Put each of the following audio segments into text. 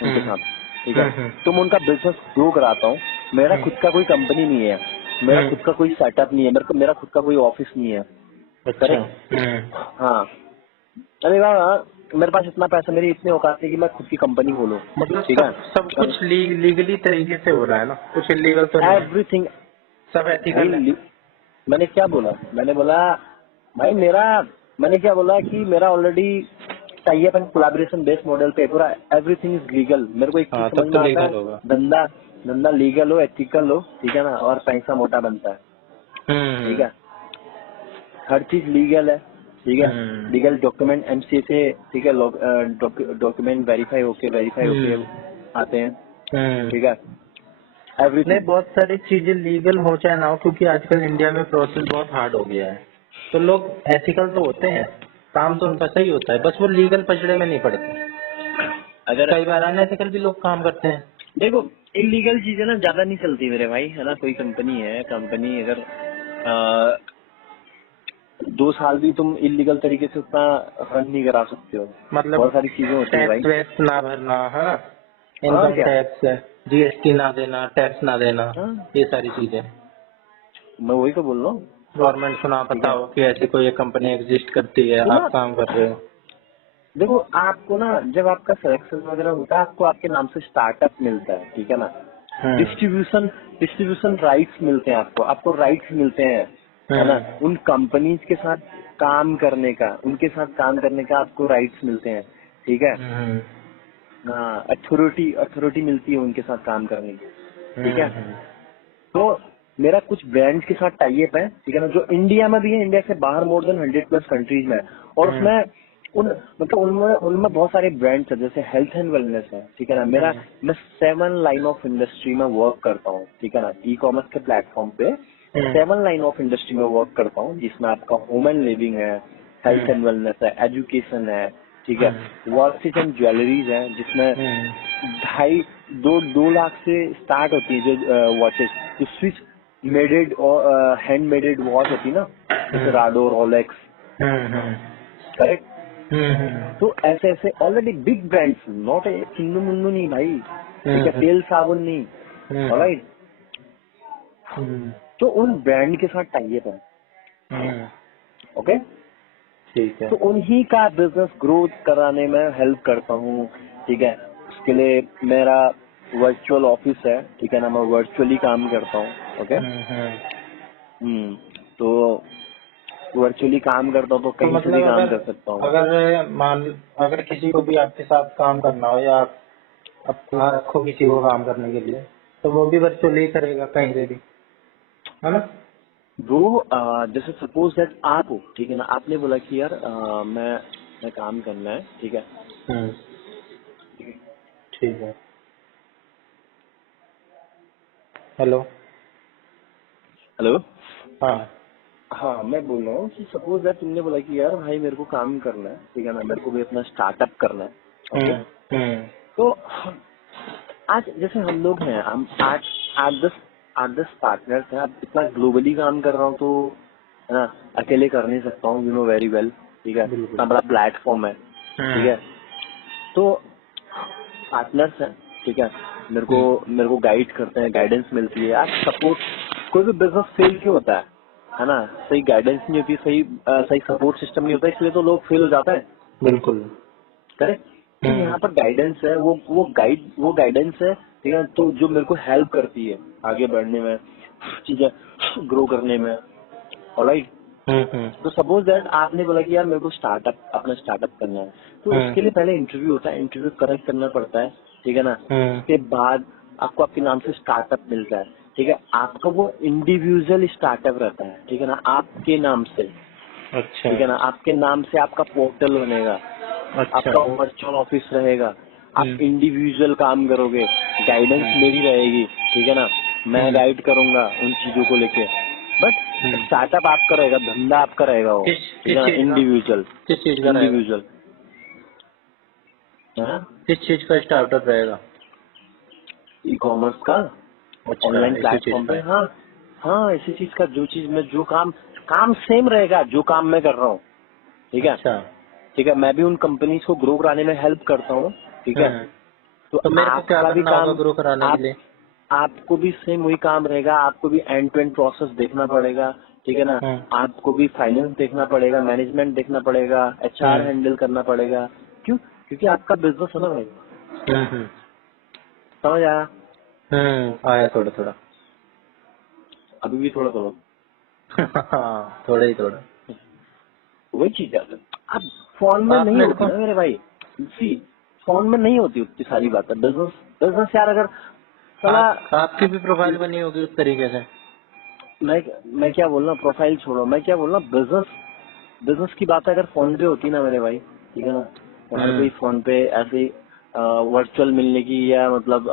उनके साथ, ठीक है। तो मैं उनका बिजनेस ग्रो कराता हूँ। मेरा खुद का कोई कंपनी नहीं है, मेरा खुद का कोई सेटअप नहीं है, मेरा खुद का कोई ऑफिस नहीं है। करेक्ट। हाँ, अरे वाह, मेरे पास इतना पैसा, मेरी इतनी औकात है कि मैं खुद की कंपनी खोलूँ। मतलब ठीक है, सब कुछ लीगली तरीके से हो रहा है ना, कुछ इलीगल तो नहीं है, एवरीथिंग सब एथिकल है। भाई। मैंने क्या बोला, मैंने बोला भाई मैंने क्या बोला कि मेरा already tie up and collaboration based model पे पूरा एवरीथिंग इज लीगल। मेरे को एक चीज हाँ समझ तब तो में आता है, लीगल होगा। धंधा धंधा लीगल हो, एथिकल हो, ठीक है ना, और पैसा मोटा बनता है। ठीक है, हर चीज लीगल है, ठीक है। लीगल डॉक्यूमेंट एमसी से, ठीक है, डॉक्यूमेंट वेरीफाई होके आते हैं, ठीक है, नहीं, एवरीथिंग। बहुत सारी चीजें लीगल हो चाहे ना हो, क्योंकि आजकल इंडिया में प्रोसेस बहुत हार्ड हो गया है, तो लोग एथिकल तो होते हैं, काम तो उनका सही होता है, बस वो लीगल पचड़े में नहीं पड़ते। अगर कई बार अनएथिकल भी लोग काम करते हैं। देखो, इलीगल चीजें ना ज्यादा नहीं चलती मेरे भाई, है ना। कोई कंपनी है, कंपनी अगर 2 साल भी तुम इलीगल तरीके से उतना रन नहीं करा सकते हो। मतलब बहुत सारी चीजें होती है भाई। टैक्स वैक्स ना भरना है ना, हाँ इनकम क्या, टैक्स, जीएसटी ना देना, टैक्स ना देना, हाँ, ये सारी चीजें। मैं वही तो बोल रहा हूँ। गवर्नमेंट को ना ठीक पता है, हो कि ऐसी कोई एक कंपनी एग्जिस्ट करती है, तो आप ना काम कर रहे हो। देखो, आपको ना जब आपका सिलेक्शन वगैरह होता है, आपको आपके नाम से स्टार्टअप मिलता है, ठीक है ना। डिस्ट्रीब्यूशन डिस्ट्रीब्यूशन राइट्स मिलते हैं आपको, आपको राइट्स मिलते हैं, है ना। हम्म उन कंपनीज के साथ काम करने का, उनके साथ काम करने का आपको राइट्स मिलते हैं, ठीक है। हम्म हाँ, अथॉरिटी मिलती है उनके साथ काम करने की, ठीक है। हम्म तो मेरा कुछ ब्रांड्स के साथ टाई अप है, ठीक है ना, जो इंडिया में भी है, इंडिया से बाहर मोर देन 100+ कंट्रीज में है। और हम्म उसमें उनमें उनमें बहुत सारे ब्रांड्स है, जैसे हेल्थ एंड वेलनेस है, ठीक है ना। मैं 7 लाइन ऑफ इंडस्ट्री में वर्क करता हूँ, ठीक है ना। ई कॉमर्स के प्लेटफॉर्म पे 7 लाइन ऑफ इंडस्ट्री में वर्क करता हूँ, जिसमें आपका होम एंड लिविंग है, हेल्थ एंड वेलनेस है, एजुकेशन है, ठीक है, वॉचेज एंड ज्वेलरीज है, जिसमें ढाई दो 2 लाख से स्टार्ट होती है जो वॉचेस, जो स्विच मेडेड और हैंड मेडेड वॉच होती है ना, जैसे राडो, रोलेक्स, करेक्ट। तो ऐसे ऐसे already big brands, not a Chinnu Munnu नहीं भाई, ठीक है, तेल साबुन नहीं, ऑलराइट। तो उन ब्रांड के साथ टाई अप है, ओके। ठीक है। तो उन्हीं का बिजनेस ग्रोथ कराने में हेल्प करता हूँ, ठीक है। उसके लिए मेरा वर्चुअल ऑफिस है, ठीक है ना, मैं वर्चुअली काम करता हूँ, ओके। तो वर्चुअली काम करता हूँ तो तो कहीं से भी मतलब काम अगर कर सकता हूँ। अगर मान अगर किसी को भी आपके साथ काम करना हो, या आप अपना रखो किसी को काम करने के लिए, तो वो भी वर्चुअली करेगा कहीं से भी, है ना? वो जैसे सपोज दैट आप हो, ठीक है ना, आपने बोला कि यार मैं काम करना है, ठीक है। हम्म ठीक है। हेलो। हेलो। हाँ। हाँ, मैं बोल रहा हूँ कि सपोज दैट तुमने बोला कि यार भाई मेरे को काम करना है, ठीक है ना, मेरे को भी अपना स्टार्टअप करना है, ओके। हम्म तो आज जैसे हम लोग हैं, हम आठ आठ दस आठ दस पार्टनर्स हैं। अब इतना ग्लोबली काम कर रहा हूँ तो, है ना, अकेले कर नहीं सकता हूँ, यू नो वेरी वेल, ठीक है। बिल्कुल। इतना बड़ा प्लेटफॉर्म है, ठीक है। तो पार्टनर्स हैं, ठीक है, मेरे को गाइड करते हैं, गाइडेंस मिलती है। आज सपोर्ट, कोई भी बिजनेस फेल क्यों होता है ना, सही गाइडेंस नहीं होती, सही सपोर्ट सिस्टम नहीं होता, इसलिए तो लोग फेल हो जाते हैं, बिल्कुल। करेक्ट। तो यहाँ पर गाइडेंस है, वो गाइडेंस है, ठीक है। तो जो मेरे को हेल्प करती है आगे बढ़ने में, चीजें ग्रो करने में, ऑलराइट। तो सपोज दैट आपने बोला कि यार मेरे को अपना स्टार्टअप करना है, तो उसके लिए पहले इंटरव्यू होता है, इंटरव्यू करेक्ट करना पड़ता है, ठीक है ना। उसके बाद आपको आपके नाम से स्टार्टअप मिलता है, ठीक है। आपका वो इंडिविजुअल स्टार्टअप रहता है, ठीक है ना, आपके नाम से, अच्छा। ठीक है ना। आपके नाम से आपका पोर्टल बनेगा, अच्छा। आपका वर्चुअल ऑफिस रहेगा, आप इंडिविजुअल काम करोगे, गाइडेंस मेरी रहेगी, ठीक है ना। मैं गाइड करूंगा उन चीजों को लेके, बट स्टार्टअप आपका रहेगा, धंधा आपका रहेगा वो, किस ठीक किस है ना, चीज का इंडिविजुअल, किस चीज का रहेगा? इंडिविजुअल किस चीज का स्टार्टअप रहेगा? ई कॉमर्स का, अच्छा, ऑनलाइन इसी चीज प्लेटफॉर्म का। पे। हाँ, हाँ, इसी चीज का, जो चीज में जो काम सेम रहेगा, जो काम मैं कर रहा हूँ, ठीक है। अच्छा। ठीक है, मैं भी उन कंपनीज को ग्रो कराने में हेल्प करता हूँ, ठीक है। तो मेरे को क्या आपका भी करना होगा काम, ग्रो कराने के लिए? आपको भी सेम वही काम रहेगा, आपको भी एंड टू एंड प्रोसेस देखना पड़ेगा, ठीक है ना। आपको भी फाइनेंस देखना पड़ेगा, मैनेजमेंट देखना पड़ेगा, HR हैंडल करना पड़ेगा। क्यों? क्योंकि आपका बिजनेस है ना भाई। समझ आया? आया थोड़ा थोड़ा। अभी भी थोड़ा थोड़ा हाँ, थोड़ा ही थोड़ा। वही चीज है। अब फोन में आप नहीं मेरे होती को ना मेरे भाई, सी फोन में नहीं होती उतनी सारी बातें। बिजनेस बिजनेस यार, अगर साला आपकी भी प्रोफाइल बनी होगी उस तरीके से। मैं क्या बोल रहा हूँ, प्रोफाइल छोड़ो, मैं क्या बोल रहा हूँ, बिजनेस बिजनेस की बात अगर फोन पे होती ना मेरे भाई, ठीक है ना, तो हर कोई फोन पे ऐसे वर्चुअल मिलने की या मतलब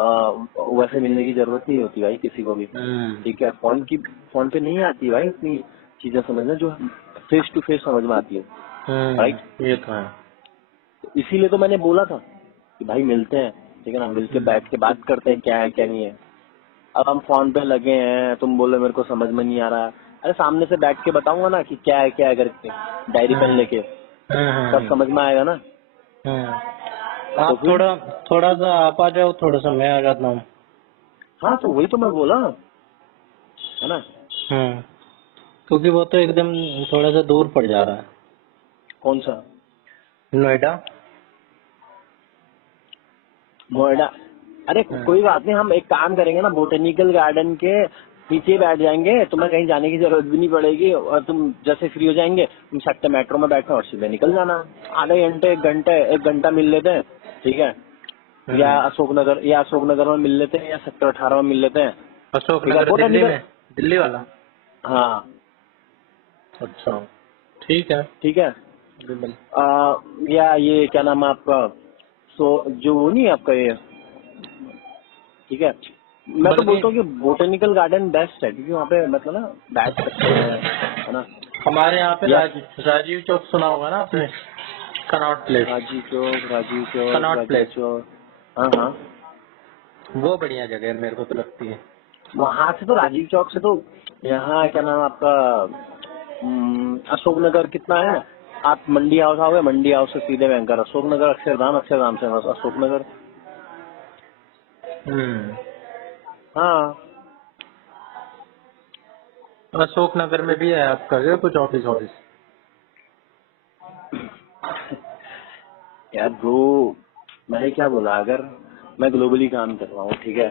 वैसे मिलने की जरूरत नहीं होती भाई किसी को भी। ठीक है, फोन पे नहीं आती भाई इतनी चीजें समझना जो फेस टू फेस समझ में आती है, राइट। ये तो है। इसीलिए तो मैंने बोला था कि भाई मिलते हैं, ठीक है ना, मिलके बैठ के बात करते हैं क्या है क्या नहीं है। अब हम फोन पे लगे हैं, तुम बोले मेरे को समझ में नहीं आ रहा, अरे सामने से बैठ के बताऊंगा ना कि क्या है करके, डायरी पेन लेके, सब समझ में आएगा ना। तो आप फिर थोड़ा सा आप आ जाओ, थोड़ा सा मैं आ जाता हूँ। हाँ, तो वही तो मैं बोला है ना। क्योंकि वो तो एकदम थोड़ा सा दूर पड़ जा रहा है। कौन सा? नोएडा। नोएडा? अरे कोई बात नहीं, हम एक काम करेंगे ना, बोटेनिकल गार्डन के पीछे बैठ जाएंगे, तुम्हें कहीं जाने की जरूरत भी नहीं पड़ेगी, और तुम जैसे फ्री हो जाएंगे तुम सट्टे मेट्रो में बैठना और सीधे निकल जाना। आधे घंटे एक घंटा मिल लेते हैं, ठीक है, या अशोकनगर में मिल लेते हैं, या सेक्टर 18 में मिल लेते हैं। अशोकनगर दिल्ली में? दिल्ली वाला? हाँ। अच्छा, ठीक है। ठीक है। या ये क्या नाम है आपका, जो वो नहीं है आपका ये, ठीक है। मैं तो बल्कि बोलता हूँ कि बोटेनिकल गार्डन बेस्ट है, क्योंकि वहाँ पे मतलब ना बैठ सकते हैं, है ना। हमारे यहाँ पे या राजीव चौक सुना होगा ना आपने? कनॉट प्लेस। राजीव कनॉट प्लेस। चौक, हाँ हाँ। वो बढ़िया जगह है मेरे को तो लगती है। वहाँ से तो, राजीव चौक से तो यहाँ क्या नाम है आपका, अशोकनगर कितना है, आप मंडी हाउस आओगे, मंडी हाउस से सीधे भयंकर अशोकनगर, अक्षरधाम से अशोकनगर। हाँ। अशोकनगर में भी है आपका क्या कुछ ऑफिस? यार ब्रो, मैंने क्या बोला, अगर मैं ग्लोबली काम कर रहा हूँ, ठीक है,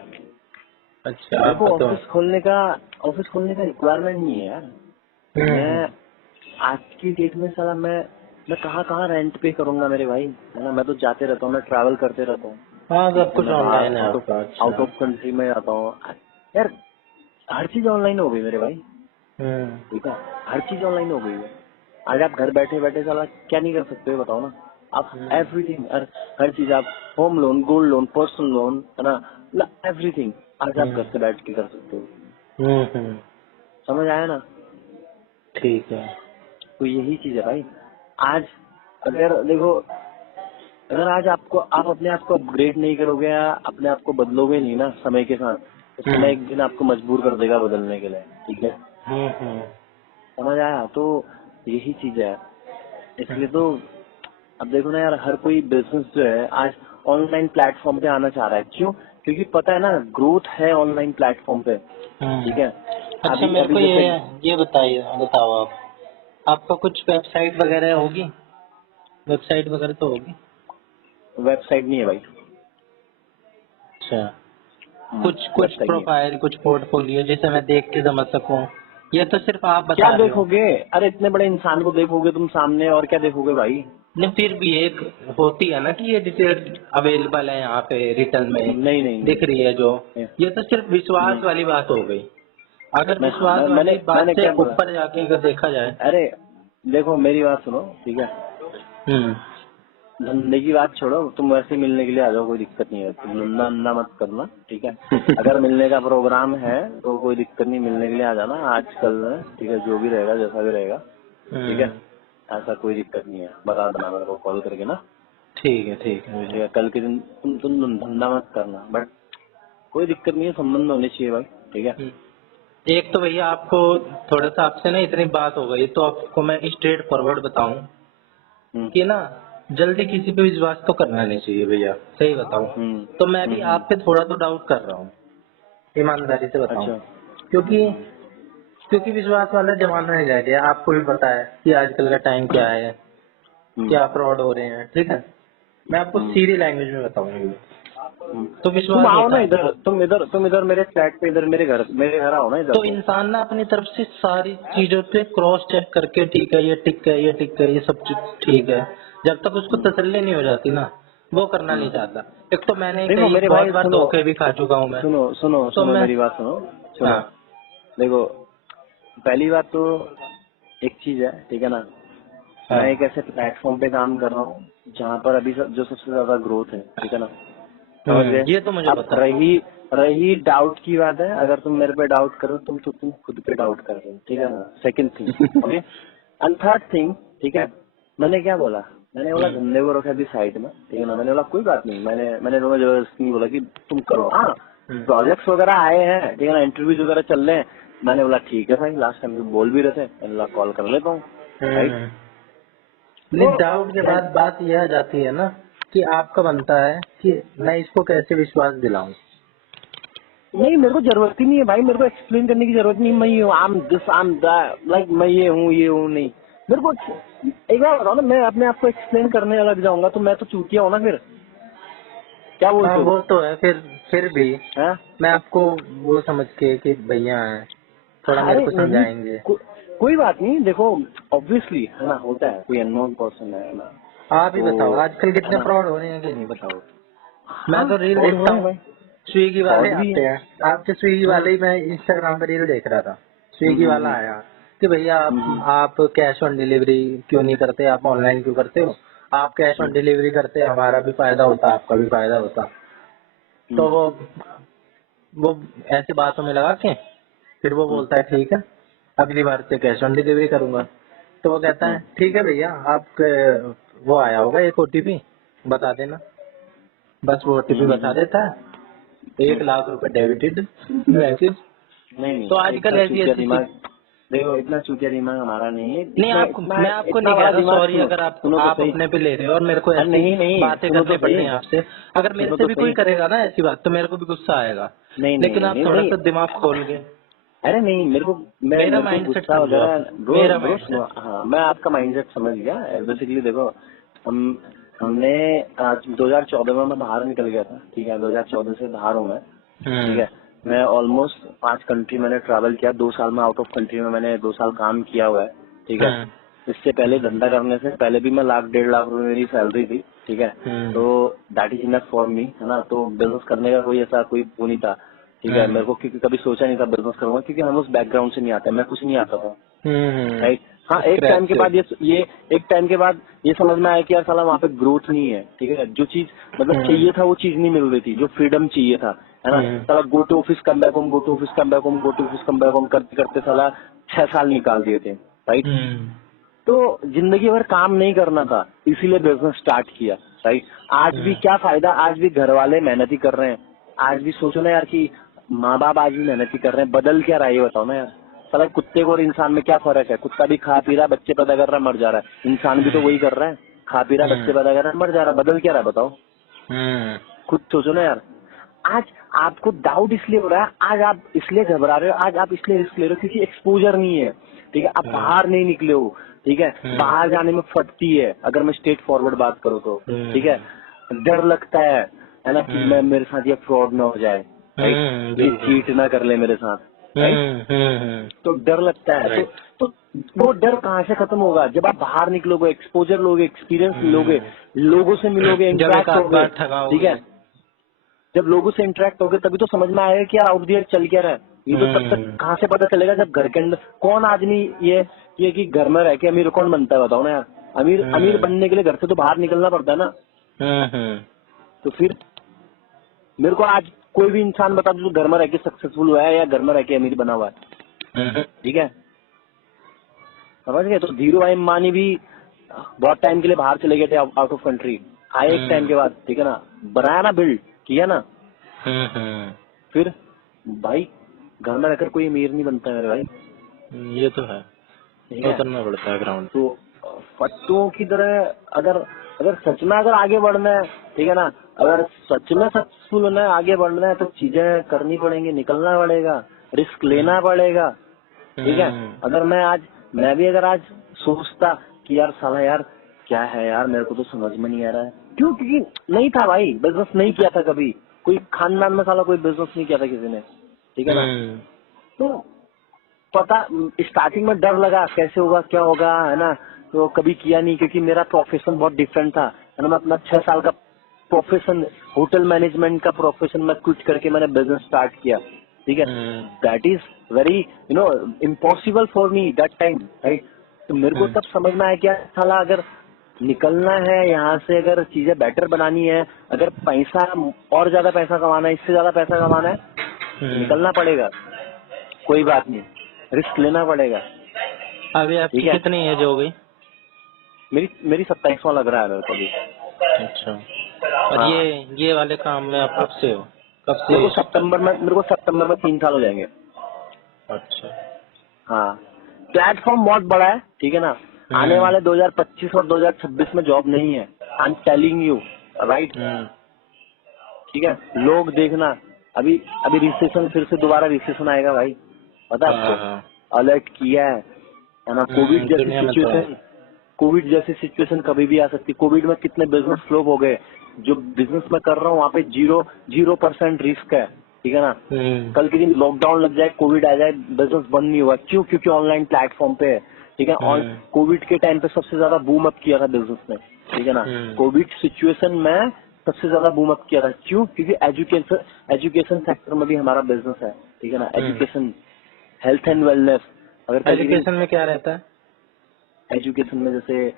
अच्छा, मेरे को आपका तो ऑफिस खोलने का रिक्वायरमेंट नहीं है यार। मैं आज की डेट में साला मैं कहाँ रेंट पे करूंगा मेरे भाई, है ना। मैं तो जाते रहता हूँ, मैं ट्रैवल करते रहता हूँ, हाँ, ठीक सब है, कुछ मैं बाहर ऑनलाइन है आपका। अच्छा। आउट ऑफ कंट्री में जाता हूँ यार। हर चीज ऑनलाइन हो गई मेरे भाई, ठीक है, हर चीज ऑनलाइन हो गई है। आज आप घर बैठे बैठे साला क्या नहीं कर सकते हो बताओ ना। आप एवरीथिंग, हर चीज, आप home loan, gold loan, personal loan, है ना, एवरीथिंग आज आप घर से बैठ के कर सकते हो। समझ आया ना। ठीक है। तो यही चीज है भाई। आज अगर देखो, अगर आज आप अपने आप को अपग्रेड नहीं करोगे या अपने आप को बदलोगे नहीं ना समय के साथ, तो समय एक दिन आपको मजबूर कर देगा बदलने के लिए, ठीक है। समझ आया। तो यही चीज है, इसलिए तो अब देखो ना यार, हर कोई बिजनेस जो है आज ऑनलाइन प्लेटफॉर्म पे आना चाह रहा है। क्यों? क्योंकि पता है ना, ग्रोथ है ऑनलाइन प्लेटफॉर्म पे, ठीक है। अच्छा, मेरे को ये बताओ आप, आपका कुछ वेबसाइट वगैरह होगी? वेबसाइट वगैरह तो होगी? वेबसाइट नहीं है भाई। अच्छा, कुछ प्रोफाइल, कुछ पोर्टफोलियो जिसे मैं देख के समझ सकूं? ये तो सिर्फ आप बता क्या रहे हो। देखोगे? अरे इतने बड़े इंसान को देखोगे तुम सामने, और क्या देखोगे भाई। नहीं, फिर भी एक होती है ना कि ये डिटेल अवेलेबल है यहाँ पे रिटर्न में नहीं दिख रही है जो। नहीं, ये तो सिर्फ विश्वास नहीं। वाली बात हो गई। अगर विश्वास मैंने वाली बात मैंने से क्या बोला, ऊपर जाके अगर देखा जाए। अरे देखो मेरी बात सुनो, ठीक है। धंधे की बात छोड़ो, तुम वैसे मिलने के लिए आ जाओ, कोई दिक्कत नहीं है, तुम धंधा अंधा मत करना, ठीक है। अगर मिलने का प्रोग्राम है तो कोई दिक्कत नहीं, मिलने के लिए आ जाना आजकल में, ठीक है, जो भी रहेगा जैसा भी रहेगा, ठीक है। ऐसा कोई दिक्कत नहीं है, बता देना मेरे को कॉल करके ना। ठीक है। ठीक है, कल के दिन तुम धंधा मत करना, बट कोई दिक्कत नहीं है, संबंध होने चाहिए भाई, ठीक है। एक तो भैया आपको थोड़ा सा, आपसे ना इतनी बात हो गई तो आपको मैं स्ट्रेट फॉरवर्ड बताऊं कि ना, जल्दी किसी पे विश्वास तो करना नहीं चाहिए भैया, सही बताऊं तो मैं भी आप पे थोड़ा तो डाउट कर रहा हूँ, ईमानदारी से बताऊं। अच्छा। क्योंकि क्योंकि विश्वास वाला जमाना नहीं रह गया, आपको भी पता है कि आजकल का टाइम क्या है, क्या फ्रॉड हो रहे हैं, ठीक है। मैं आपको सीधी लैंग्वेज में बताऊंगी, तो तुम विश्वास आओ होता ना है। इधर, तुम इधर मेरे फ्लैट पे, इधर मेरे घर आओ ना इधर तो तो। इंसान ना अपनी तरफ से सारी चीजों पे क्रॉस चेक करके, ठीक है ये टिक है, ये टिक है, ये सब चीज ठीक है, जब तक उसको तसल्ली नहीं हो जाती ना, वो करना नहीं चाहता। एक तो मैंने देखो कई मेरे बहुत भाई बार सुनो, धोखे भी खा चुका हूँ मैं, सुनो सुनो तो सुनो मैं। मेरी बात सुनो, सुनो। हाँ। देखो पहली बात तो एक चीज है, ठीक है ना, हाँ। मैं एक ऐसे प्लेटफॉर्म पे काम कर रहा हूँ जहाँ पर अभी जो सबसे ज्यादा ग्रोथ है, ठीक है ना, समझ गए। ये तो मुझे अब पता है। रही डाउट की बात है, अगर तुम मेरे पे डाउट करो तो तुम खुद पे डाउट कर रहे हो, ठीक है ना, second thing, okay. And third thing, ठीक है, मैंने क्या बोला, मैंने बोला धंधे को रखा अभी साइड में, ठीक है ना, मैंने बोला कोई बात नहीं, मैंने तुम्हें जबरदस्ती नहीं बोला कि तुम करो। हाँ, प्रोजेक्ट्स वगैरह आए हैं, ठीक है ना, इंटरव्यूज वगैरह चल रहे हैं, मैंने बोला ठीक है भाई, लास्ट टाइम तो बोल भी रहे थे, मैंने बोला कॉल कर लेता हूँ, राइट। नहीं, डाउट के बाद बात यह आ जाती है ना कि आपका बनता है कि मैं इसको कैसे विश्वास दिलाऊं। नहीं, मेरे को जरूरत ही नहीं है भाई, मेरे को एक्सप्लेन करने की जरूरत नहीं, मैं ये हूँ, आम दिस आम लाइक मैं ये हूँ नहीं। मेरे को एक बार बताओ ना, मैं अपने आप को एक्सप्लेन करने लग जाऊंगा तो मैं तो चूतिया हूँ ना फिर, क्या हाँ बोलते हो? वो तो है, फिर भी हाँ? मैं आपको वो समझ के कि भैया हैं, थोड़ा मेरे अरे को नहीं, समझाएंगे। कोई बात नहीं, देखो ऑब्वियसली है ना, होता है, कोई अननोन पर्सन है ना, आप ही तो बताओ आजकल है कितने ना। फ्रॉड हो रहे हैं कि नहीं, बताओ। मैं हाँ, तो रील फ्रॉड हो देखता रहे हैं हूँ, भाई, स्विगी वाले फ्रॉड भी आते है। हैं, आपके स्विगी वाले ही, मैं इंस्टाग्राम पर रील देख रहा था, हम्म स्विगी वाला हम्म आया कि भैया हम्म आप कैश ऑन डिलीवरी क्यों नहीं करते, आप ऑनलाइन क्यों करते हो, आप कैश ऑन हम्म डिलीवरी करते, हमारा भी फायदा होता, आपका भी फायदा होता। तो हम्म वो ऐसे बातों में लगा के फिर वो हम्म बोलता है ठीक है, अगली बार से कैश ऑन डिलीवरी करूंगा। तो वो कहता हम्म है ठीक है भैया, आप वो आया होगा एक ओटीपी, बता देना। बस वो ओटीपी बता हम्म। देता है, 1 लाख रुपए डेबिटेड मैसेज। नहीं तो नहीं, आजकल इतना ऐसी चूतिया ऐसी चीज। दिमाग, देखो इतना चूतिया दिमाग हमारा नहीं है, नहीं, इतना आपको इतना मैं आपको इतना नहीं कह बड़ा रहा, दिमाग। सॉरी सुनो, अगर सुनो तो आप सही। अपने पे ले रहे हो और मेरे को अरे ऐसी नहीं नहीं, बातें सुनो करनी तो पड़ रही सही, हैं आपसे। अगर मेरे सुनो से तो भी कोई सही। करेगा ना ऐसी बात, तो मेरे को भी गुस्सा आएगा, नहीं नहीं लेकिन नहीं आप नहीं थोड़ा नहीं, सा दिमाग खोल के। अरे नहीं, मेरा मेरे को माइंडसेट गुस्सा समझो वगैरह, आप, ब्रो मेरा ब्रो सुनो, माइंडसेट। हाँ मैं आपका माइंडसेट समझ गया। बेसिकली देखो, हम हमने आज 2014 में मैं बाहर निकल गया था, ठीक है, 2014 से बाहर हूँ मैं, ठीक हम्म। है। मैं ऑलमोस्ट 5 कंट्री मैंने ट्रैवल किया, 2 साल में आउट ऑफ कंट्री में मैंने 2 साल काम किया हुआ है, ठीक है। हम्म। इससे पहले धंधा करने से पहले भी मैं 1 लाख 1.5 लाख रुपए मेरी सैलरी थी, ठीक है। हम्म। तो that is enough for me, है ना, तो बिजनेस करने का कोई ऐसा कोई वो नहीं था, ठीक है। हम्म। मेरे को क्योंकि कभी सोचा नहीं था बिजनेस करूंगा, क्योंकि हम उस बैकग्राउंड से नहीं आते, मैं कुछ नहीं आता था, राइट। हाँ, एक स्क्रैच टाइम के से। बाद ये एक टाइम के बाद ये समझ में आया कि यार साला वहाँ पे ग्रोथ नहीं है, ठीक है। जो चीज मतलब हम्म। चाहिए था वो चीज नहीं मिल रही थी, जो फ्रीडम चाहिए था, है ना। हम्म। साला go to office come back home, go to office come back home, go to office come back home करते करते साला 6 साल निकाल दिए थे, राइट। हम्म। तो जिंदगी भर काम नहीं करना था, इसीलिए बिजनेस स्टार्ट किया, राइट। आज भी क्या फायदा, आज भी घर वाले मेहनत ही कर रहे हैं, आज भी सोचो ना यार कि माँ बाप आज भी मेहनत ही कर रहे हैं, बदल क्या रहा है ये बताओ ना यार। साला कुत्ते को और इंसान में क्या फर्क है? कुत्ता भी खा पी रहा है, बच्चे पैदा कर रहा है, मर जा रहा है, इंसान भी तो वही कर रहा है, खा पी रहा है, बच्चे पैदा कर रहा है, मर जा रहा है, बदल क्या रहा है बताओ, हम्म। खुद सोचो ना यार। आज आपको डाउट इसलिए हो रहा है, आज आप इसलिए घबरा रहे हो, आज आप इसलिए रिस्क ले रहे हो क्योंकि एक्सपोजर नहीं है, ठीक है। आप बाहर नहीं निकले हो, ठीक है। बाहर जाने में फटती है, अगर मैं स्ट्रेट फॉरवर्ड बात करूँ तो, ठीक है। डर लगता है ना, कि मैं मेरे साथ ये फ्रॉड ना हो जाए, राइट, ये बिल्कुल। चीट ना कर ले मेरे साथ, राइट। तो डर लगता है, राइट। तो वो डर कहाँ से खत्म होगा? जब आप बाहर निकलोगे, एक्सपोजर लोगे, एक्सपीरियंस मिलोगे, लोगों से मिलोगे, जब एक इंटरेक्ट आध होगे, बार ठीक ठगाओगे। है। जब लोगों से इंटरेक्ट होगे तभी तो समझ में आएगा कि यार आउट दियर चल क्या रहा है। ये तो तब तक कहाँ से पता चलेगा जब घर के अंदर कौन आदमी ये कि घर में रह के अमीर कौन बनता है बताओ ना यार। अमीर बनने के लिए घर से तो बाहर निकलना पड़ता है ना। तो फिर मेरे को आज कोई भी इंसान बता दो जो घर में रह के सक्सेसफुल हुआ है या घर में रह के अमीर बना हुआ है, ठीक है, समझ गए। तो धीरू भाई अंबानी भी बहुत टाइम के लिए बाहर चले गए थे, आउट ऑफ कंट्री, आए एक टाइम के बाद, ठीक है ना, बनाया ना, बिल्ड किया ना, फिर भाई घर में रहकर कोई अमीर नहीं बनता है मेरे भाई, ये तो है, ठीक है। उतरना पड़ता है ग्राउंड। तो फट्टुओं की तरह अगर अगर सच में अगर आगे बढ़ना है, ठीक है ना, अगर सच में सक्सेसफुल होना है, आगे बढ़ना है, तो चीजें करनी पड़ेंगी, निकलना पड़ेगा, रिस्क लेना पड़ेगा, ठीक है। अगर मैं भी अगर आज सोचता कि यार साला यार क्या है यार, मेरे को तो समझ में नहीं आ रहा है, क्यों, क्योंकि नहीं था भाई, बिजनेस नहीं किया था कभी, कोई खानदान में साला कोई बिजनेस नहीं किया था किसी ने, ठीक है ना। तो पता, स्टार्टिंग में डर लगा कैसे होगा क्या होगा, है ना, तो कभी किया नहीं, क्योंकि मेरा प्रोफेशन बहुत डिफरेंट था, है ना। मैं अपना 6 साल का प्रोफेशन, होटल मैनेजमेंट का प्रोफेशन मैं क्विट करके मैंने बिजनेस स्टार्ट किया, ठीक है। That is very impossible for me that time, right. तो मेरे को तब समझ में आया क्या साला, अगर निकलना है यहाँ से, अगर चीजें बेटर बनानी है, अगर पैसा और ज्यादा पैसा कमाना है, इससे ज्यादा पैसा कमाना है, तो निकलना पड़ेगा, कोई बात नहीं, रिस्क लेना पड़ेगा। अभी आपकी कितनी एज हो गई? मेरी 27वां लग रहा है मेरे को अभी। अच्छा। और हाँ। ये वाले काम में आप कब से हो? कब से? मेरे को सितंबर में 3 साल हो जाएंगे। अच्छा। हाँ, प्लेटफॉर्म बहुत बड़ा है, ठीक है ना। आने वाले 2025 और 2026 में जॉब नहीं है, I am telling you, right. ठीक है, लोग देखना, अभी रिसेशन, फिर से दोबारा रिसेशन आएगा भाई, पता है आपको, अलर्ट किया है ना। कोविड जैसी सिचुएशन कभी भी आ सकती है। कोविड में कितने बिजनेस फ्लॉप हो गए, जो बिजनेस में कर रहा हूँ वहाँ पे 0% रिस्क है, ठीक है ना। कल के दिन लॉकडाउन लग जाए, कोविड आ जाए, बिजनेस बंद नहीं हुआ, क्यों, क्योंकि ऑनलाइन प्लेटफॉर्म पे है, ठीक है। और कोविड के टाइम पे सबसे ज्यादा बूम अप किया था बिजनेस ने, ठीक है ना। कोविड सिचुएशन में सबसे ज्यादा बूम अप किया था, क्यों, क्योंकि एजुकेशन सेक्टर में भी हमारा बिजनेस है, ठीक है ना। Education, health and wellness. अगर एजुकेशन में क्या रहता है? एजुकेशन में जैसे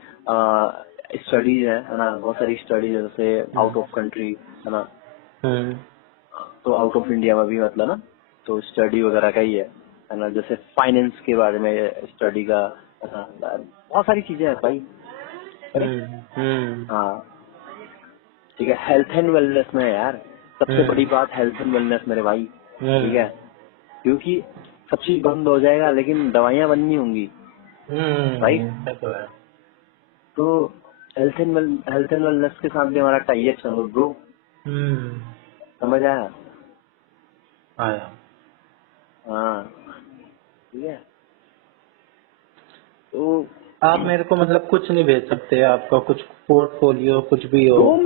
स्टडीज है ना, बहुत सारी स्टडीज है, जैसे आउट ऑफ कंट्री, है ना, तो आउट ऑफ इंडिया में भी मतलब ना, तो स्टडी वगैरह का ही है ना। जैसे फाइनेंस के बारे में स्टडी का, है ना, बहुत सारी चीजें हैं भाई। हाँ, ठीक है। हेल्थ एंड वेलनेस में यार सबसे बड़ी बात हेल्थ एंड वेलनेस मेरे भाई, ठीक है, क्योंकि सब चीज बंद हो जाएगा लेकिन दवाइयाँ बंद नहीं होंगी, राइट। तो हेल्थ एंड वेलनेस के साथ भी हमारा टाई अप है ब्रो, समझ आया? हाँ, ठीक है। तो आप मेरे को मतलब कुछ नहीं भेज सकते, आपका कुछ पोर्टफोलियो कुछ भी हो, तो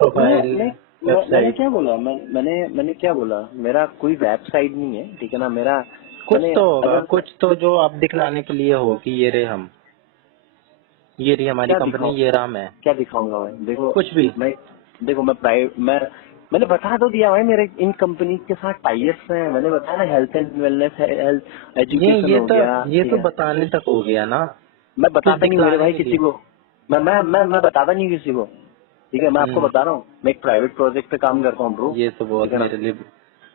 प्रोफाइल, मैंने क्या बोला, मैंने क्या बोला, मेरा कोई वेबसाइट नहीं है, ठीक है ना। मेरा कुछ तो होगा, कुछ तो जो आप दिखलाने के लिए हो कि ये रहे हम, ये रही हमारी कंपनी, ये रहा मैं। क्या दिखाऊंगा भाई? देखो कुछ भी, मैंने बता तो दिया भाई, मेरे इन कंपनी के साथ टाइप्स हैं, मैंने बताया ना, health and wellness, health education हो गया, ये तो बताने तक हो गया ना। मैं बताता नहीं मेरे भाई किसी को, मैं बताता नहीं किसी को, ठीक है। मैं आपको बता रहा हूँ, मैं एक प्राइवेट प्रोजेक्ट पे काम करता हूँ ब्रो। ये तो बहुत मेरे लिए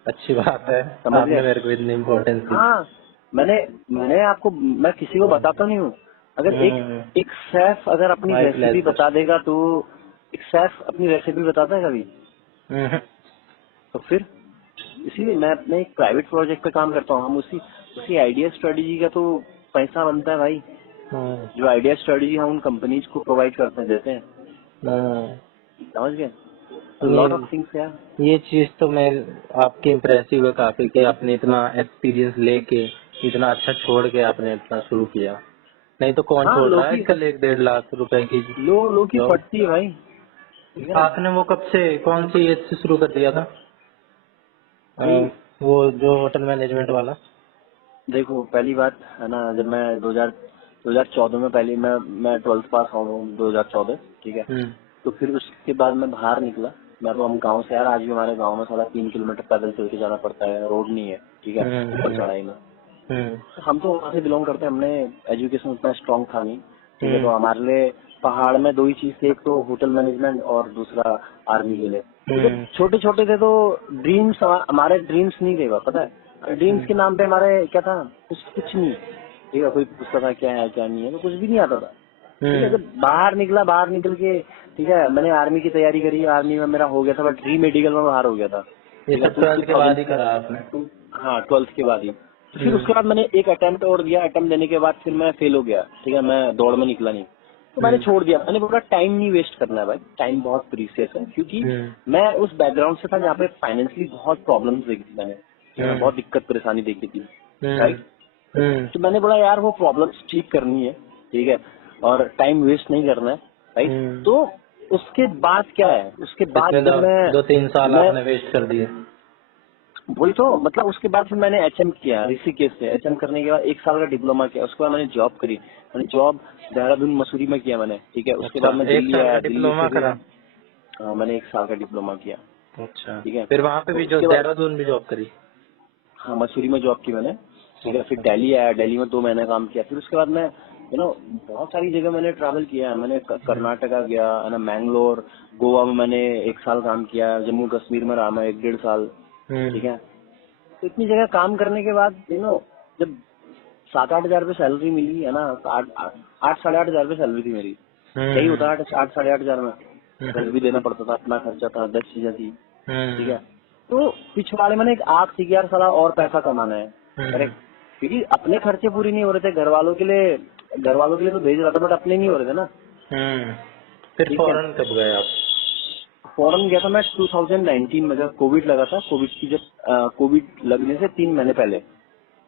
अच्छी बात है, आपने मेरे को इतनी इम्पोर्टेंस दी। हाँ, मैंने आपको, मैं किसी को बताता नहीं हूँ। अगर एक शेफ अगर अपनी रेसिपी बता देगा, तो एक शेफ अपनी रेसिपी बताता है कभी? तो फिर इसीलिए मैं अपने एक प्राइवेट प्रोजेक्ट पे काम करता हूँ। हम उसी आइडिया स्ट्रेटेजी का तो पैसा बनता है भाई, जो आइडिया स्ट्रेटेजी हम उन कंपनीज को प्रोवाइड करते देते हैं, समझ गए? लॉट ऑफ थिंग्स यार। ये चीज तो मैं आपकी इम्प्रेसिव है काफी, कि आपने इतना एक्सपीरियंस लेके इतना अच्छा छोड़ के आपने इतना शुरू किया, नहीं तो कौन छोड़ रहा है आजकल 1-1.5 लाख रुपए की लो की पड़ती है भाई। आपने वो कब से, कौन सी एज से शुरू कर दिया था वो जो होटल मैनेजमेंट वाला? देखो पहली बात है ना, जब मैं 2014 में पहले मैं 12th पास हुआ हूँ 2014, ठीक है। तो फिर उसके बाद मैं बाहर निकला। मैं तो हम गांव से यार, आज भी हमारे गांव में साला 3 किलोमीटर पैदल चल के जाना पड़ता है, रोड नहीं है, ठीक है, ऊपर चढ़ाई में। हम तो वहाँ से बिलोंग करते हैं, हमने एजुकेशन उतना स्ट्रांग था नहीं, ठीक है। तो हमारे लिए पहाड़ में 2 ही चीज थे, एक तो होटल मैनेजमेंट और दूसरा आर्मी के लिए। छोटे छोटे थे तो ड्रीम्स, हमारे ड्रीम्स नहीं थे, पता है। ड्रीम्स के नाम पे हमारे क्या था, कुछ नहीं, ठीक है। कोई पूछता था क्या है क्या नहीं है, तो कुछ भी नहीं आता था, ठीक है। जब बाहर निकल के, ठीक है, मैंने आर्मी की तैयारी करी, आर्मी में मेरा हो गया था, बट री मेडिकल में बाहर हो गया था। ये सब 12th के बाद ही करा आपने? हाँ, 12th के बाद ही। फिर उसके बाद मैंने एक अटेम्प्ट और दिया, अटेम्प्ट देने के बाद फिर मैं फेल हो गया, ठीक है। मैं दौड़ में निकला नहीं, तो मैंने छोड़ दिया। मैंने बोला टाइम नहीं वेस्ट करना है भाई, टाइम बहुत प्रीसियस है, क्योंकि मैं उस बैकग्राउंड से था जहाँ पे फाइनेंशियली बहुत प्रॉब्लम्स देखी थी मैंने, बहुत दिक्कत परेशानी देखी थी, राइट। तो मैंने बोला यार वो प्रॉब्लम्स ठीक करनी है, ठीक है, और टाइम वेस्ट नहीं करना है, राइट। तो उसके बाद क्या है, उसके बाद जब मैं 2-3 साल आपने वेस्ट कर दिए। वही तो मतलब उसके बाद फिर मैंने एचएम किया ऋषिकेश से। एचएम करने के बाद 1 साल का डिप्लोमा किया, उसके बाद मैंने जॉब करी। मैंने जॉब देहरादून मसूरी में किया मैंने, ठीक है। उसके बाद मैं 1 दिल्ली साल आया, का दिल्ली डिप्लोमा से भी करा? मैंने 1 साल का डिप्लोमा किया, अच्छा, ठीक है। फिर वहाँ पे भी जो उसके बाद देहरादून भी जॉब करी? हाँ मसूरी में जॉब की मैंने, ठीक है। फिर दिल्ली आया, दिल्ली में 2 महीने काम किया। फिर उसके बाद मैं बहुत सारी जगह मैंने ट्रैवल किया है। मैंने कर्नाटका गया है ना, मैंगलोर, गोवा में मैंने 1 साल काम किया, जम्मू कश्मीर में रहा मैं 1-1.5 साल, ठीक है। तो इतनी जगह काम करने के बाद जब 7-8 हजार रुपये सैलरी मिली है ना, तो 8-8.5 हजार रुपये सैलरी थी मेरी। यही होता 8-8.5 हजार में, घर भी देना पड़ता था, अपना खर्चा था, 10 चीजें थी, ठीक है। तो पिछवाड़े मैंने एक आग थी कि यार साला और पैसा कमाना है, करेक्ट। क्योंकि अपने खर्चे पूरी नहीं हो रहे थे, घर वालों के लिए तो भेज रहा था, बट अपने नहीं हो रहे थे ना। फिर फॉरेन कब गए आप? फॉरेन गया था मैं 2019 में, जब कोविड लगा था। कोविड लगने से 3 महीने पहले।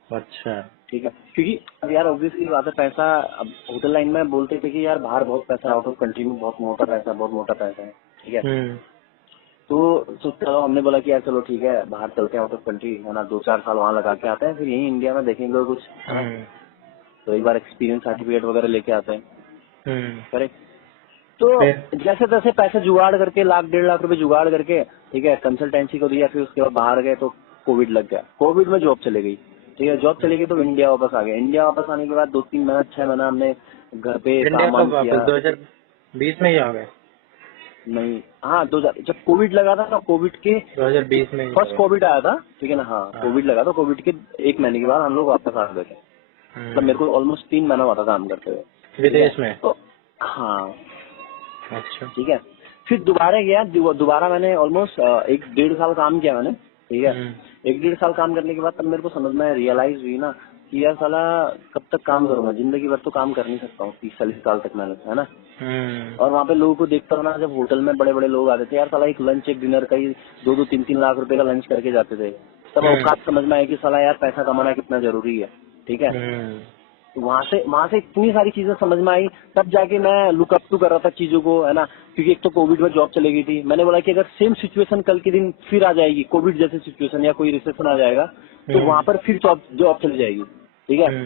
अच्छा, ठीक है, क्योंकि अब यार ऑब्वियसली बात है, पैसा अब होटल लाइन में बोलते थे कि यार बाहर बहुत पैसा, आउट ऑफ कंट्री में बहुत मोटा पैसा है, ठीक है। तो चलो हमने बोला कि यार चलो ठीक है, बाहर चलते हैं आउट ऑफ कंट्री, है ना, 2-4 साल वहाँ लगा के आते हैं, फिर यही इंडिया में देखेंगे कुछ, है ना। तो एक बार एक्सपीरियंस सर्टिफिकेट वगैरह लेके आते हैं, करेक्ट। तो जैसे तैसे पैसे जुगाड़ करके 1-1.5 लाख रुपए जुगाड़ करके, ठीक है, कंसल्टेंसी को दिया। फिर उसके बाद बाहर गए तो कोविड लग गया, कोविड में जॉब चले गई, ठीक है। जॉब चली गई तो इंडिया वापस आ गया। इंडिया वापस आने के बाद 2-3 महीना 6 महीना हमने घर पे काम वाम किया। 2020 में ही आ गए? नहीं, हाँ 2000 जब कोविड लगा था ना, कोविड के 2020 में फर्स्ट कोविड आया था, ठीक है ना। हाँ कोविड लगा था, कोविड के 1 महीने के बाद हम लोग वापस आ गए थे। मतलब मेरे को ऑलमोस्ट 3 महीना हुआ था काम करते हुए विदेश में। तो हाँ अच्छा, ठीक है। फिर दोबारा गया, दोबारा मैंने ऑलमोस्ट 1-1.5 साल काम किया मैंने, ठीक है। 1-1.5 साल काम करने के बाद तब मेरे को समझ में रियलाइज हुई ना कि यार साला कब तक काम करूंगा, जिंदगी भर तो काम कर नहीं सकता हूँ 30-40 साल तक मैंने, है ना। और वहाँ पे लोगों को देखता हूँ ना, जब होटल में बड़े बड़े लोग आते थे यार, साला एक लंच एक डिनर का ही 2-3 लाख रुपए का लंच करके जाते थे। तब औकात समझ में आया कि साला यार पैसा कमाना कितना जरूरी है, ठीक है। वहाँ से इतनी सारी चीजें समझ में आई, तब जाके मैं लुकअप टू कर रहा था चीजों को, है ना। क्योंकि एक तो कोविड में जॉब चली गई थी, मैंने बोला कि अगर सेम सिचुएशन कल के दिन फिर आ जाएगी, कोविड जैसी सिचुएशन या कोई रिसेशन आ जाएगा, तो वहाँ पर फिर जॉब चली जाएगी, ठीक है।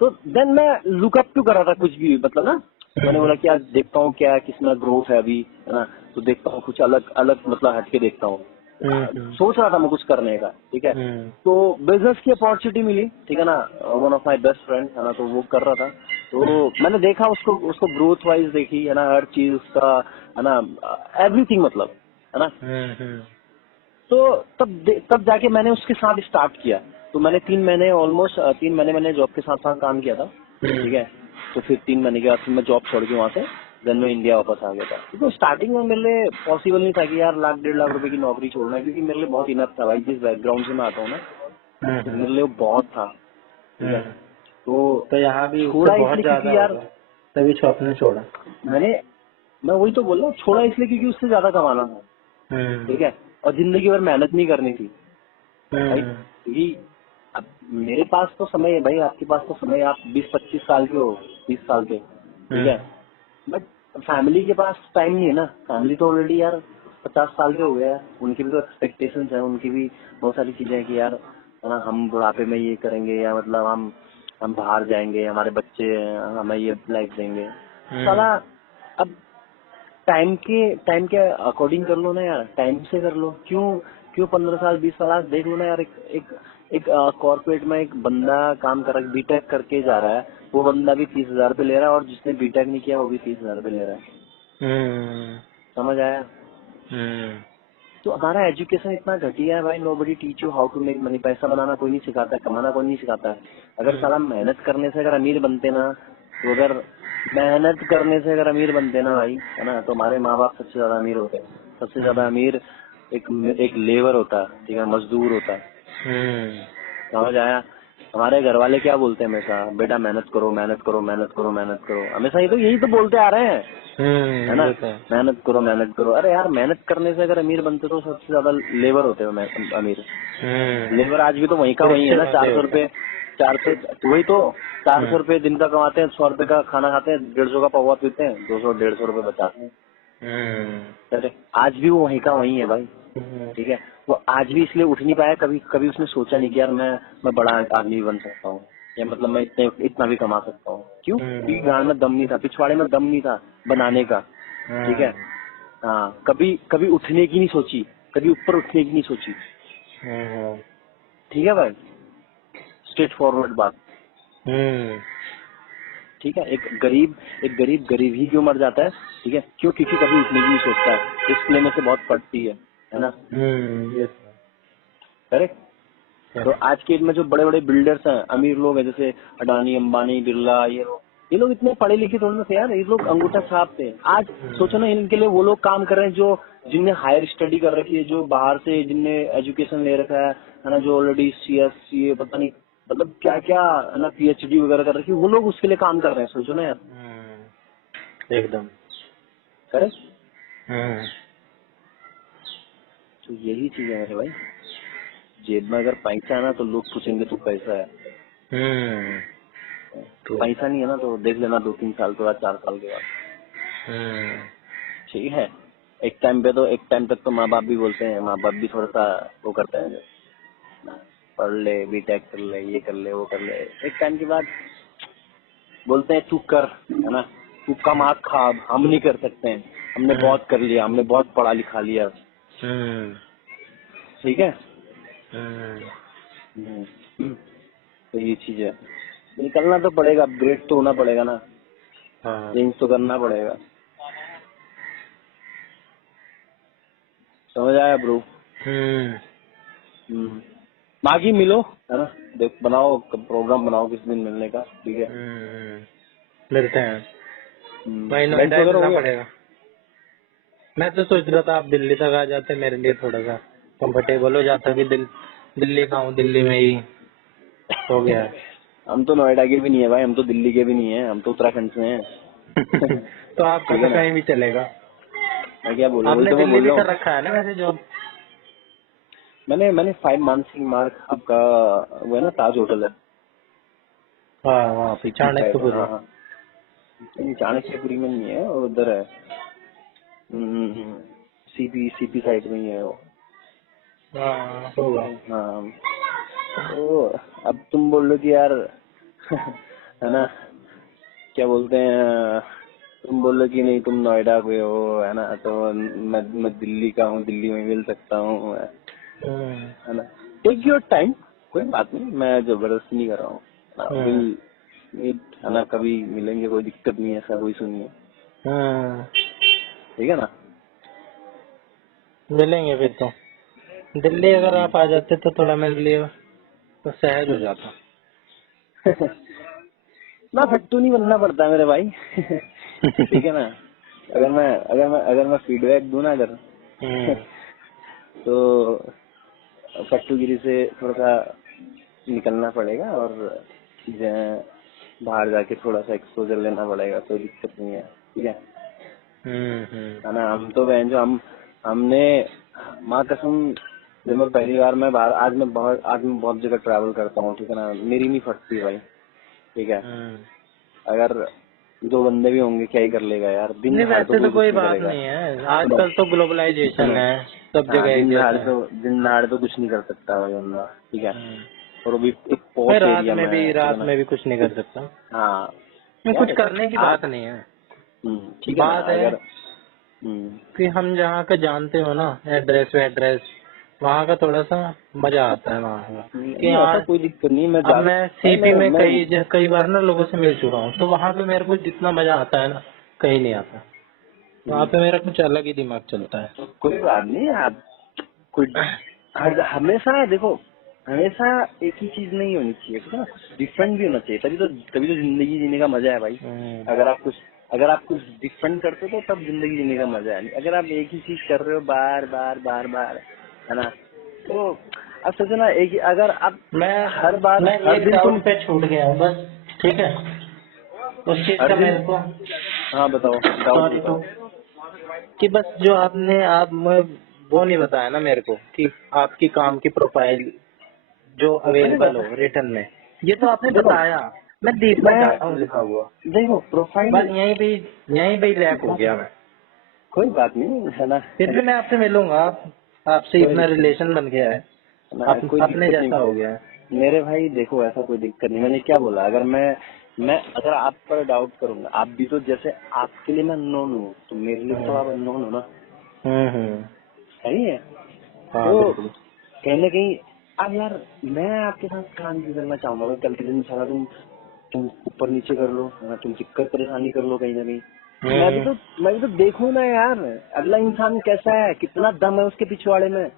तो देन मैं लुकअप टू कर रहा था कुछ भी, मतलब ना, मैंने बोला कि आज देखता हूँ क्या किसमें ग्रोथ है अभी, है ना। तो देखता हूँ कुछ अलग मतलब हटके देखता हूँ। सोच रहा था मैं कुछ करने का, ठीक है। तो बिजनेस की अपॉर्चुनिटी मिली, ठीक है ना। One of my best friend, है ना, तो वो कर रहा था। तो मैंने देखा उसको ग्रोथ वाइज देखी, है ना, हर चीज उसका, है ना, एवरीथिंग मतलब, है ना। तो तब जाके मैंने उसके साथ स्टार्ट किया। तो मैंने 3 महीने ऑलमोस्ट 3 महीने मैंने जॉब के साथ साथ काम किया था, ठीक है। तो फिर 3 महीने के बाद फिर मैं जॉब छोड़ के वहाँ से देन मैं इंडिया वापस आ गया था। क्योंकि स्टार्टिंग में मेरे लिए पॉसिबल नहीं था कि यार 1-1.5 लाख रुपए की नौकरी छोड़ना है, क्योंकि मेरे लिए बहुत इनफ था भाई, जिस बैकग्राउंड से मैं आता हूँ ना, मेरे लिए बहुत था, ठीक है। तो यहाँ भी छोड़ा बहुत इसलिए ज्यादा क्योंकि यार तभी आपने छोड़ा। मैं वही तो बोल रहा हूँ, छोड़ा इसलिए क्योंकि उससे ज्यादा कमाना था, ठीक है, और जिंदगी भर मेहनत नहीं करनी थी भाई। क्योंकि अब मेरे पास तो समय है भाई, आपके पास तो समय है, आप 20-25 साल के हो, 30 साल के, ठीक है। बट फैमिली के पास टाइम नहीं है ना। फैमिली तो ऑलरेडी यार 50 साल के हो गए हैं, उनकी भी तो एक्सपेक्टेशंस है, उनकी भी बहुत सारी चीजें हैं कि यार, है ना, हम बुढ़ापे में ये करेंगे, या मतलब हम बाहर जाएंगे, हमारे बच्चे हमें ये लाइफ देंगे। साला अब टाइम के अकॉर्डिंग कर लो ना यार, टाइम से कर लो। क्यों 15 साल 20 साल, आज देख लो ना यार, एक कॉर्पोरेट में एक बंदा काम कर रहा है, बीटेक करके जा रहा है, वो बंदा भी 30,000 रुपये ले रहा है, और जिसने बीटेक नहीं किया वो भी 30,000 रुपये ले रहा है। समझ आया। तो हमारा एजुकेशन इतना घटिया है भाई, nobody teach you how to make money. पैसा बनाना कोई नहीं सिखाता है, कमाना कोई नहीं सिखाता है। अगर साला मेहनत करने से अगर अमीर बनते ना, तो अगर मेहनत करने से अगर अमीर बनते ना भाई, है ना, तो हमारे माँ बाप सबसे ज्यादा अमीर होते। सबसे ज्यादा अमीर एक लेबर होता है, ठीक है, मजदूर होता है। समझ आया। हमारे घर वाले क्या बोलते हैं हमेशा, बेटा मेहनत करो मेहनत करो मेहनत करो मेहनत करो, हमेशा यही तो बोलते आ रहे हैं, है ना, ये तो है। मेहनत करो मेहनत करो। अरे यार मेहनत करने से अगर अमीर बनते तो सबसे ज्यादा लेबर होते हो अमीर। लेबर आज भी तो वहीं का वही है ना, रिक्शे वाले 400 होते रुपए, 400 वही तो, 400 हैं। रुपए दिन का कमाते हैं, 100 रुपए का खाना खाते हैं, 150 का पौवा पीते हैं, 200-150 रुपए बचाते हैं। अरे आज भी वो वहीं का वही है भाई, ठीक है। वो आज भी इसलिए उठ नहीं पाया, कभी कभी उसने सोचा नहीं कि यार मैं बड़ा आदमी बन सकता हूँ, या मतलब मैं इतना भी कमा सकता हूँ। क्यों? क्योंकि गाड़ में दम नहीं था, पिछवाड़े में दम नहीं था बनाने का, ठीक है। हाँ, कभी कभी उठने की नहीं सोची, कभी ऊपर उठने की नहीं सोची, ठीक है भाई, स्ट्रेट फॉरवर्ड बात, ठीक है। एक गरीब गरीब ही क्यों मर जाता है, ठीक है, क्यों? क्योंकि कभी उठने की नहीं सोचता है, रिस्क लेने से बहुत पड़ती है ना, ये करेक्ट। तो आज के डेट में जो बड़े बड़े बिल्डर्स हैं, अमीर लोग हैं, जैसे अडानी अंबानी बिरला, ये लोग इतने पढ़े लिखे थोड़े ना थे यार, ये लोग अंगूठा छाप थे। आज सोचो ना, इनके लिए वो लोग काम कर रहे हैं जो जिनने हायर स्टडी कर रखी है, जो बाहर से जिनने एजुकेशन ले रखा है ना, जो ऑलरेडी CS CA पता नहीं मतलब क्या क्या है ना, PhD वगैरह कर रखी है, वो लोग उसके लिए काम कर रहे हैं। सोचो ना यार, एकदम। करेक्ट। तो यही चीज है मेरे भाई, जेब में अगर पैसा है ना तो लोग पूछेंगे तू कैसा है, पैसा नहीं है ना तो देख लेना 2-3 साल के बाद, 4 साल के बाद, ठीक है। एक टाइम तक तो माँ बाप भी बोलते हैं, माँ बाप भी थोड़ा सा वो करते हैं, पढ़ ले, बीटेक कर ले, ये कर ले, वो कर ले। एक टाइम के बाद बोलते हैं तू कर, है ना, तू कमा खा, हम नहीं कर सकते हैं, हमने बहुत कर लिया, हमने बहुत पढ़ा लिखा लिया, ठीक है। तो ये चीज है, निकलना तो पड़ेगा, अपग्रेड तो होना पड़ेगा ना, चेंज तो करना पड़ेगा, समझ आया ब्रो। बाकी मिलो, है ना, देख बनाओ प्रोग्राम, बनाओ किस दिन मिलने का, ठीक है। मिलते हैं भाई, लंच नोएडा ही वगैरह हो मिलना गया? पड़ेगा। मैं तो सोच रहा था आप दिल्ली तक आ जाते, मेरे लिए थोड़ा सा कंफर्टेबल हो जाता कि दिल्ली का हूँ, दिल्ली में ही हो गया है। हम तो नोएडा के भी नहीं है भाई, हम तो दिल्ली के भी नहीं है, हम तो उत्तराखंड से हैं। तो आपका ठीक तो है ना, कहीं भी चलेगा। मैं क्या बोल रहा हूँ, वही आपने तो मैं दिल्ली बोल भी रहा कर हूँ। रखा है ना वैसे जॉब? मैंने 5 मानसिंह मार्ग आपका वो है ना, ताज होटल है, हाँ, वहाँ पे सिटी साइड, चाणक्यपुरी। हाँ हाँ, नहीं, चाणक्यपुरी में नहीं है, वो उधर है, CP साइड में ही है वो, हाँ, ठीक होगा। है। हाँ, तो अब तुम बोल रहे कि यार है ना, क्या बोलते हैं, तुम बोल रहे कि नहीं तुम नोएडा के हो, है ना, तो मैं दिल्ली का हूँ, दिल्ली में मिल सकता हूँ, है ना। टेक योर टाइम, कोई बात नहीं, मैं जबरदस्ती नहीं कर रहा हूँ, है ना, है ना, कभी मिलेंगे, कोई दिक्कत नहीं है, ऐसा कोई सुनिए, ठीक है ना। मिलेंगे फिर तो। दिल्ली अगर आप आ जाते तो थोड़ा मेरे लिए तो सहज हो जाता। ना फट्टू नहीं बनना पड़ता मेरे भाई, ठीक है ना। अगर मैं फीडबैक दूं ना अगर तो फट्टूगिरी से थोड़ा सा निकलना पड़ेगा, और चीजें बाहर जाके थोड़ा सा एक्सपोजर लेना पड़ेगा, कोई दिक्कत नहीं है, ठीक है ना। हम तो बहन जो हमने माँ कसम, जब मैं पहली बार मैं बाहर, आज मैं बहुत जगह ट्रैवल करता हूँ, ठीक है ना, मेरी नहीं फटती भाई, ठीक है। अगर 2 बंदे भी होंगे क्या ही कर लेगा यार, दिन नहीं, दहाड़ तो वैसे तो कोई कुछ कोई नहीं बात करेगा। नहीं है, सुनो आजकल तो ग्लोबलाइजेशन सुनो, है, सब हाँ, जगह एक जैसा है। दिन दहाड़ तो कुछ नहीं कर सकता भाई बंदा, ठीक है, और वो भी एक मैं पॉश एरिया में है, ठीक है रात ना। में भी कुछ नहीं कर सकता। हाँ कुछ यार, करने की आप बात नहीं है। ठीक है ना, बात है अगर कि हम जहाँ का जानते हो ना, एड्रेस वहाँ का थोड़ा सा मजा आता है वहाँ का कि नहीं ऐसा यार। कोई दिक्कत नहीं, मैं अब जा मैं भाई, सीपी में मैं कई बार ना लोगों से मिल चुका हूँ, तो वहाँ पे मेरे को जितना मजा आता है ना, कहीं नहीं आता। वहाँ पे मेरा कुछ अलग ही दिमाग चलता है। कोई बात नहीं, आप कोई हमेशा देखो, हमेशा एक ही चीज नहीं होनी चाहिए, ठीक है ना, कुछ डिफरेंट भी होना चाहिए, तभी तो जिंदगी जीने का मजा है भाई। अगर आप कुछ डिफरेंट करते हो तो तब जिंदगी जीने का मजा है, अगर आप एक ही चीज कर रहे हो बार बार बार बार, है ना, तो अब सोचो ना, एक अगर आप मैं हर बार मैं हर एक दिन तुम डाउट पे छूट गया हूँ बस, ठीक है, उस चीज हर का दिन, मेरे को हाँ बताओ, डाउट सॉरी बताओ। कि बस जो आपने आप वो नहीं बताया ना मेरे को कि आपकी काम की प्रोफाइल जो अरे अवेलेबल बता, हो रिटर्न में, ये तो आपने देखो बताया, मैं देखना मैं, चाहता हूँ लिखा हुआ, देखो प्रोफाइल, बस यहीं पे लैक हो गया मैं। कोई बात नहीं है ना। फिर भी मैं आपसे मिलूंगा, आपसे कोई इतना दिक्कत रिलेशन बन गया है, नहीं ना, कोई अपने दिक्कत जैसा नहीं हो गया है। मेरे भाई। देखो ऐसा कोई दिक्कत नहीं, मैंने क्या बोला, अगर मैं अगर आप पर डाउट करूंगा, आप भी तो जैसे आपके लिए मैं अननोन हूँ, तो मेरे लिए तो हम्म आप अननोन हो ना, हम्म। सही है। हाँ तो बिल्कुल। कहीं ना कहीं अब यार मैं आपके साथ काम नहीं करना चाहूंगा, अगर कल के दिन सारा तुम ऊपर नीचे कर लो है ना, तुम दिक्कत परेशानी कर लो कहीं ना कहीं, तो हम्म मैं भी तो देखूं ना यार, अगला इंसान कैसा है, कितना दम है उसके पिछवाड़े में,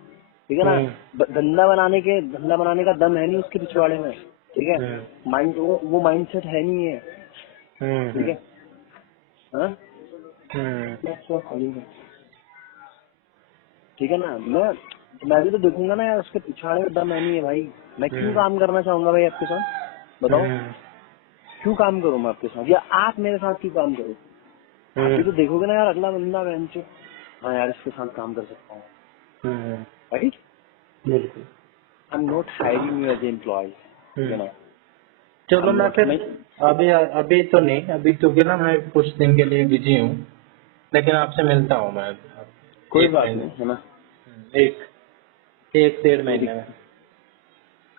ठीक है ना। हम्म धंधा बनाने का दम है नहीं उसके पिछवाड़े में, ठीक है। हम्म माइंड वो माइंडसेट है नहीं है, ठीक हम्म है। हाँ? हम्म ठीक है ना, मैं भी तो देखूंगा ना यार, उसके पिछवाड़े में दम है नहीं है भाई। मैं क्यों हम्म काम करना चाहूंगा भाई आपके साथ, बताओ। हम्म क्यों काम करूं मैं आपके साथ, या आप मेरे साथ क्यों काम करो। आप भी हम्म तो देखोगे ना यार, अगला बंदा बेंच, हाँ यार इसके साथ काम कर सकता हूँ, हम्म, राइट। बिल्कुल। I am not hiring you as employee, ठीक है हम्म ना। आई चलो एम मैं नॉट, फिर, मैं, अभी अभी तो नहीं, अभी क्योंकि ना मैं कुछ दिन के लिए बिजी हूँ, लेकिन आपसे मिलता हूँ मैं कोई एक बात महीने, नहीं है ना, एक एक डेढ़ कोई महीने में। दिक्कत,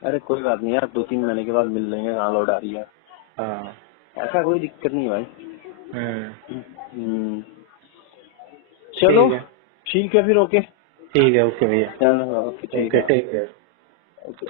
अरे कोई बात नहीं यार, 2-3 महीने के बाद मिल लेंगे, कहाँ लौट आ रही है, हाँ। ऐसा कोई दिक्कत नहीं है भाई। हम्म हम्म, चलो ठीक है। ठीक है फिर, ओके। ठीक है, ओके भैया। चलो ओके, ठीक ओके, है, टेक केयर। ओके।